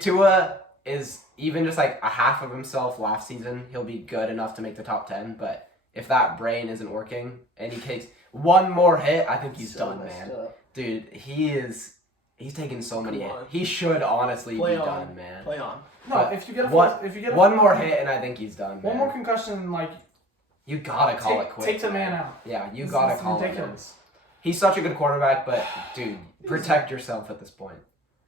Tua is even just like a half of himself last season, he'll be good enough to make the top 10. But if that brain isn't working and he takes one more hit, I think he's So done, messed man. up. Dude, he's taking so many Come hits. on. He should honestly Play be on. done, man. Play on. No, But if you get a one more hit and I think he's done, man. one more concussion, You gotta call it quits. take the man out. Yeah, you This gotta is call it. ridiculous. He's such a good quarterback, but dude, protect yourself at this point.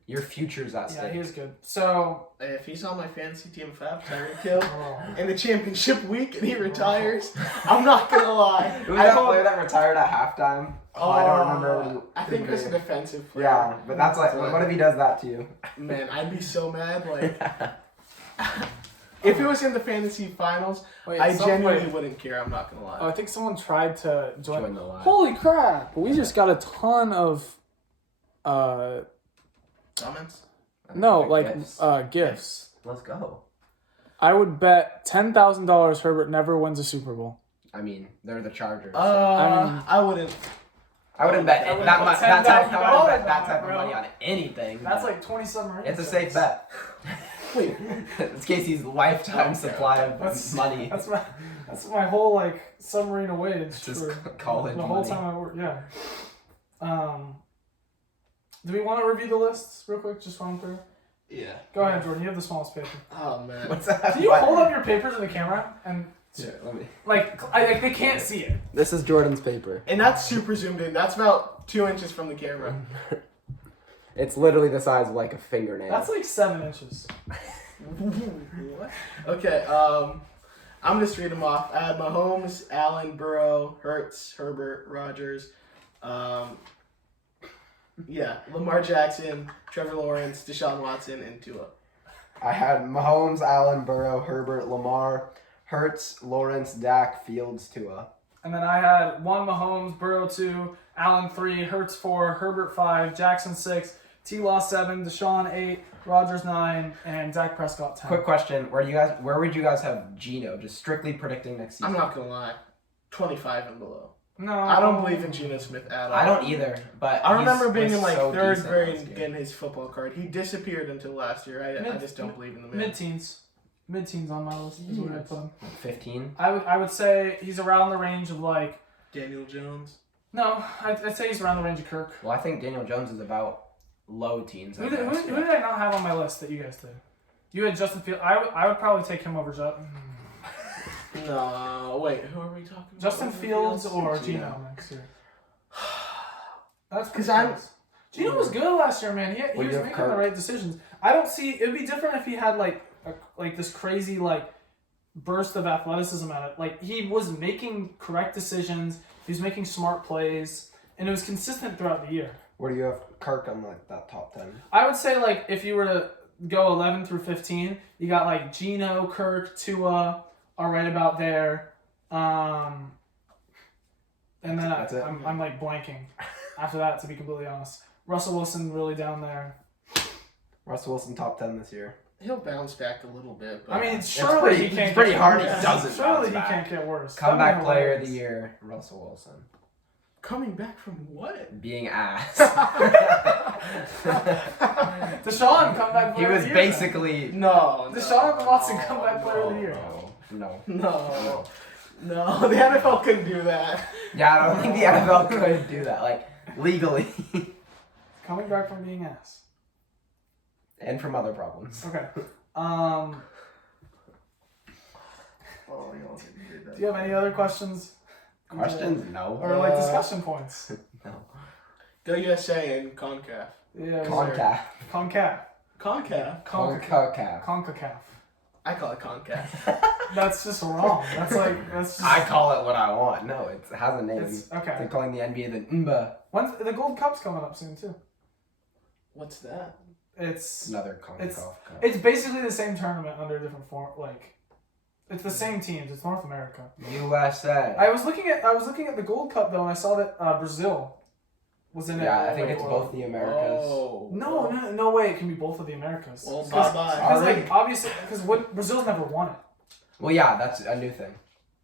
Your future's at Yeah, stake. he is good. So, If he's on my fantasy team, if I have Tyreek Hill oh, in the championship week and he retires, I'm not gonna lie. Who was I that hope- player that retired at halftime? Oh, I don't remember. Who, I think who it's a it is. defensive player. Yeah, but that's like, what if he does that to you? Man, I'd be so mad. Like, if it was in the fantasy finals, wait, I genuinely wait. wouldn't care. I'm not gonna lie. I think someone tried to join. Join the line. Holy crap! We just got a ton of, Comments? gifts. Let's go. I would bet $10,000 Herbert never wins a Super Bowl. I mean, they're the Chargers. so- I wouldn't. I wouldn't bet I would that put much. $10,000 I wouldn't bet that on type it, of bro. money on anything. That's but like 20 submarines. it's a safe bet. Wait. It's Casey's lifetime supply of That's- money. That's my whole submarine wage It's his for college the whole money. time I work. Yeah. Do we want to review the lists real quick? Just run through. Yeah. Go ahead, Jordan. You have the smallest paper. Oh man. What's that? Can you What? hold up your papers in the camera and Here, let me. they can't see it. This is Jordan's paper. And that's super zoomed in. That's about 2 inches from the camera. It's literally the size of like a fingernail. That's like 7 inches. What? Okay. I'm just reading them off. I had Mahomes, Allen, Burrow, Hurts, Herbert, Rodgers. Lamar Jackson, Trevor Lawrence, Deshaun Watson, and Tua. I had Mahomes, Allen, Burrow, Herbert, Lamar, Hurts, Lawrence, Dak, Fields, Tua. And then I had 1 Mahomes, Burrow 2, Allen 3, Hurts 4, Herbert 5, Jackson 6, T-Law 7, Deshaun 8, Rodgers 9, and Dak Prescott 10. Quick question: Where would you guys have Geno? Just strictly predicting next season. I'm not gonna lie, 25 and below. No, I don't believe in Geno Smith at all. I don't either. But I remember he's- being was in like so 3rd decent grade last and year. getting his football card. He disappeared until last year. I Mid- just don't believe in the man. mid-teens. Mid-teens on my list is what I put him. 15. I would say he's around the range of like, Daniel Jones. no, I'd say he's around the range of Kirk. Well, I think Daniel Jones is about low teens. Who did I not have on my list that you guys did? You had Justin Fields. I would probably take him over No, wait. Who are we talking about? Justin Fields or Geno. Geno next year. That's 'Cause because Geno was good last year, man. He Well, was you have making the Kirk. right decisions. I don't see. It'd be different if he had like this crazy burst of athleticism at it. Like, he was making correct decisions. He was making smart plays. And it was consistent throughout the year. Where do you have Kirk on, like, that top 10? I would say, like, if you were to go 11 through 15, you got, like, Geno, Kirk, Tua are right about there. And then That's it? I'm, like, blanking after that, to be completely honest. Russell Wilson really down there. Russell Wilson top 10 this year. He'll bounce back a little bit. But I mean, surely he can't it's pretty get hard. worse. He doesn't Surely bounce he back. can't get worse. Comeback That'd be player of the hilarious. year, Russell Wilson. coming back from what? Being ass. Deshaun, comeback He player of was the year. basically... No. Deshaun Watson, comeback player of the year. No. No, the NFL couldn't do that. Yeah, I don't think the NFL could do that, like, legally. Coming back from being ass. And from other problems. Okay. Oh, you all didn't do that. Do you have any other questions? Questions? No. Or like discussion points? No. Go USA and CONCACAF. Yeah. CONCACAF. CONCACAF. CONCACAF. CONCACAF. CONCACAF. I call it CONCACAF. That's just wrong. That's just. I call it what I want. No, it has a name. It's okay. They're calling the NBA the NBA. When's the Gold Cup's coming up soon too? What's that? It's Another CONCACAF Cup. it's basically the same tournament under a different form. Like, it's the same teams. It's North America. USA. I was looking at the Gold Cup though, and I saw that Brazil was in it. Yeah, I think it's both the Americas. Oh. No way. It can be both of the Americas. Well, Because bye-bye. like obviously, because Brazil's never won it. Well, yeah, that's a new thing.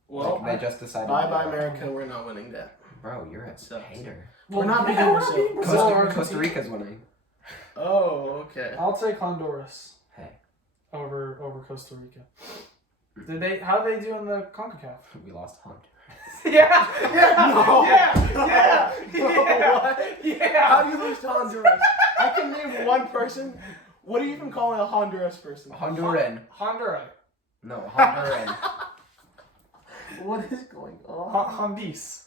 Well, Like, they just decided. bye-bye America. We're not winning that. Bro, you're a So- hater. We're not beating we're Brazil. beating Brazil or Costa Argentina. Rica's winning. Oh, okay. I'll take Honduras Hey, over Costa Rica. How did they do in the CONCACAF? we lost Hunt. Yeah. No. Yeah. How do you lose to Honduras? I can name one person. What do you even call a Honduras person? Honduran. Honduras. No, Honduran. What is going on? Hondis.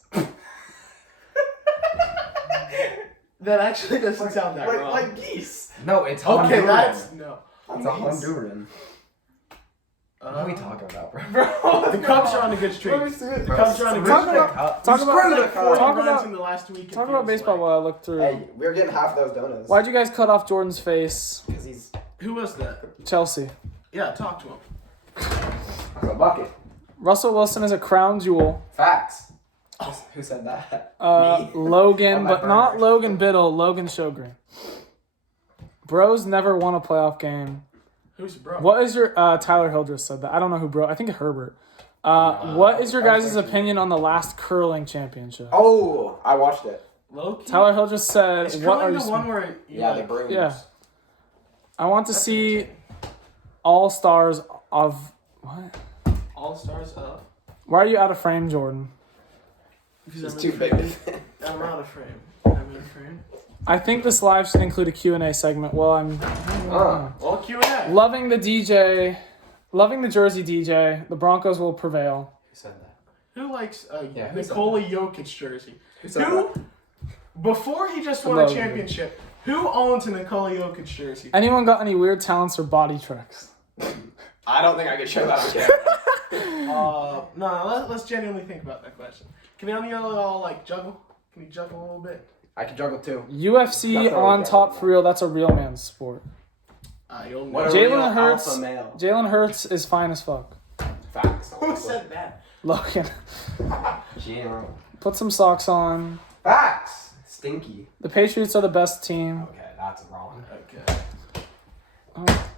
That actually doesn't sound that wrong. Like geese. No, it's Honduran. Okay, that's no. It's a Honduran. What are we talking about, bro? Bro, The Cubs are on a good streak. Let me see it. The Cubs are on a good Talk streak. about- talk about- Screwed it. Four talk runs about- in the last week. it Talk about feels baseball like. while I look through. Hey, we're getting half those donuts. Why'd you guys cut off Jordan's face? Because he's Who was that? Chelsea. Yeah, talk to him. a bucket. Russell Wilson is a crown jewel. Facts. Who said that? Me. Logan, On my but not burner. Logan Biddle, Logan Shogren. Bros never won a playoff game. Who's bro? What is your Tyler Hildreth said that? I don't know who bro. I think Herbert. What is your guys' opinion on the last curling championship? Oh, I watched it. Loki? Tyler Hildreth said, Is "What are curling you?" the one where you Yeah, the like, brooms. Yeah. I want to see all stars of what? all stars of? Why are you out of frame, Jordan? Because It's I'm too in big. frame. I'm out of frame. I'm in frame. I think this live should include a Q&A segment. Well, I'm Well, Q&A. loving the DJ, loving the Jersey DJ. The Broncos will prevail. Who said that? Who likes Yeah, who said Nikola Jokic jersey? Who said Who, before he just won a Logan. championship, who owns a Nikola Jokic jersey? Anyone got any weird talents or body tricks? I don't think I could show that on camera. No, let's genuinely think about that question. Can any of y'all like juggle? Can you juggle a little bit? I can juggle too. UFC That's what on we top got. for real. That's a real man's sport. You'll know. What a Jalen real Hurts- alpha male. Jalen Hurts is fine as fuck. Facts. Who said that? Logan, Gino. put some socks on. Facts. Stinky. The Patriots are the best team. Okay, that's wrong. Okay.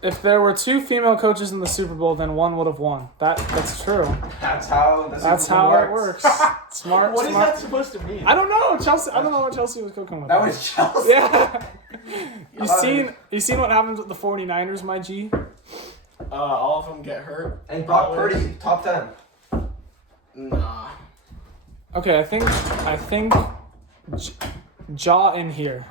If there were two female coaches in the Super Bowl, then one would have won. That's true. That's how the That's Super Bowl how it works. Smart. What is smart. that supposed to mean? I don't know. Chelsea. I don't know what Chelsea was cooking with. That was Chelsea. Yeah. You seen what happens with the 49ers, my G? All of them get hurt. And Brock Always. Purdy, top 10. Nah. Okay, I think Jaw in here.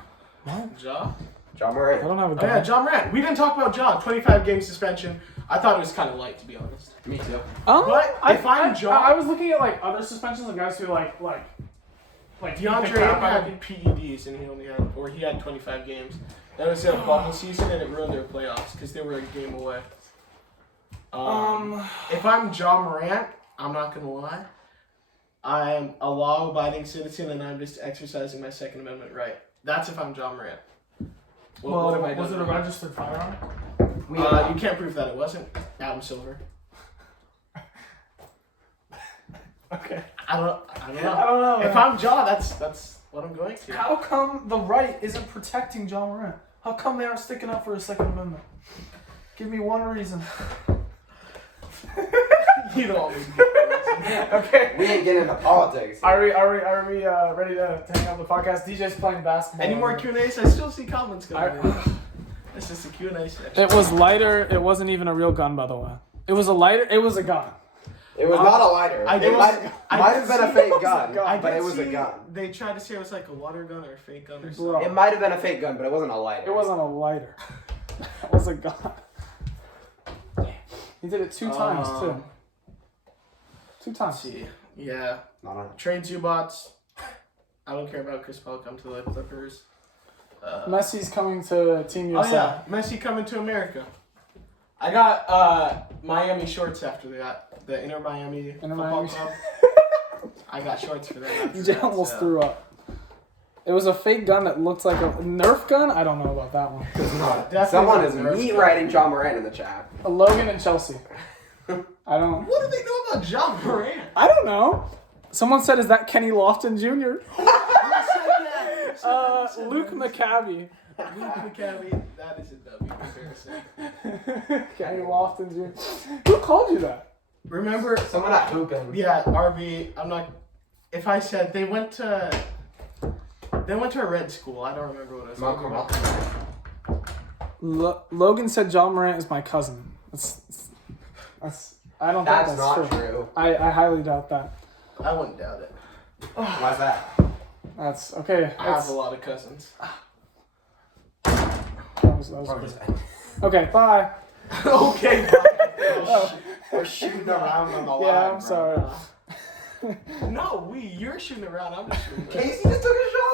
Ja? John I Murray. don't have a Oh yeah, guy. John Morant. We didn't talk about Ja. 25 game suspension. I thought it was kind of light, to be honest. Me too. But if I'm Ja- I was looking at like other suspensions of guys who like DeAndre had PEDs and he had 25 games. That was a bubble season and it ruined their playoffs because they were a game away. If I'm John Morant, I'm not gonna lie. I'm a law-abiding citizen, and I'm just exercising my Second Amendment right. That's if I'm John Morant. What have I done? Was it a registered firearm? You can't prove that it wasn't. Adam Silver. Okay. I don't know. I don't know. If I'm John, that's what I'm going to. How come the right isn't protecting John Morant? How come they aren't sticking up for his Second Amendment? Give me one reason. You don't always get that. Okay. We ain't getting into politics. Are we ready to hang up the podcast? DJ's playing basketball. Any more Q&As? I still see comments coming in. This is the Q&A section. It was lighter. It wasn't even a real gun, by the way. It was a lighter. It was a gun. It was not a lighter. It might have been a fake gun, but it was a gun. They tried to say it was like a water gun or a fake gun or Bro. something. It might have been a fake gun, but it wasn't a lighter. It wasn't a lighter. It was a gun. He did it 2 times, too. 2 times. Let's see. Yeah. Not on. Trade Zubats. I don't care about Chris Paul come to the Clippers. Messi's coming to Team Oh USA. yeah, Messi coming to America. I got Miami shorts after that. The Inter Miami Football Club. I got shorts for that. DJ almost threw up. It was a fake gun that looked like a Nerf gun. I don't know about that one. Someone is meat riding John Morant in the chat. A Logan and Chelsea. I don't. What do they know about John Morant? I don't know. Someone said, "Is that Kenny Lofton Jr.?" Luke McCabe. Luke McCabe. That is a W comparison. Kenny Lofton Jr. Who called you that? Remember Someone at hooping. Yeah, RB. I'm not. If I said they went to a red school, I don't remember what it was. Logan said John Morant is my cousin. That's I don't think that's not true. I highly doubt that. I wouldn't doubt it. Why's that? That's okay. I have a lot of cousins. That was good. Okay, bye. Okay. We're shooting around on the line. Yeah, I'm sorry. No, you're shooting around. I'm just shooting around. Casey just took a shot.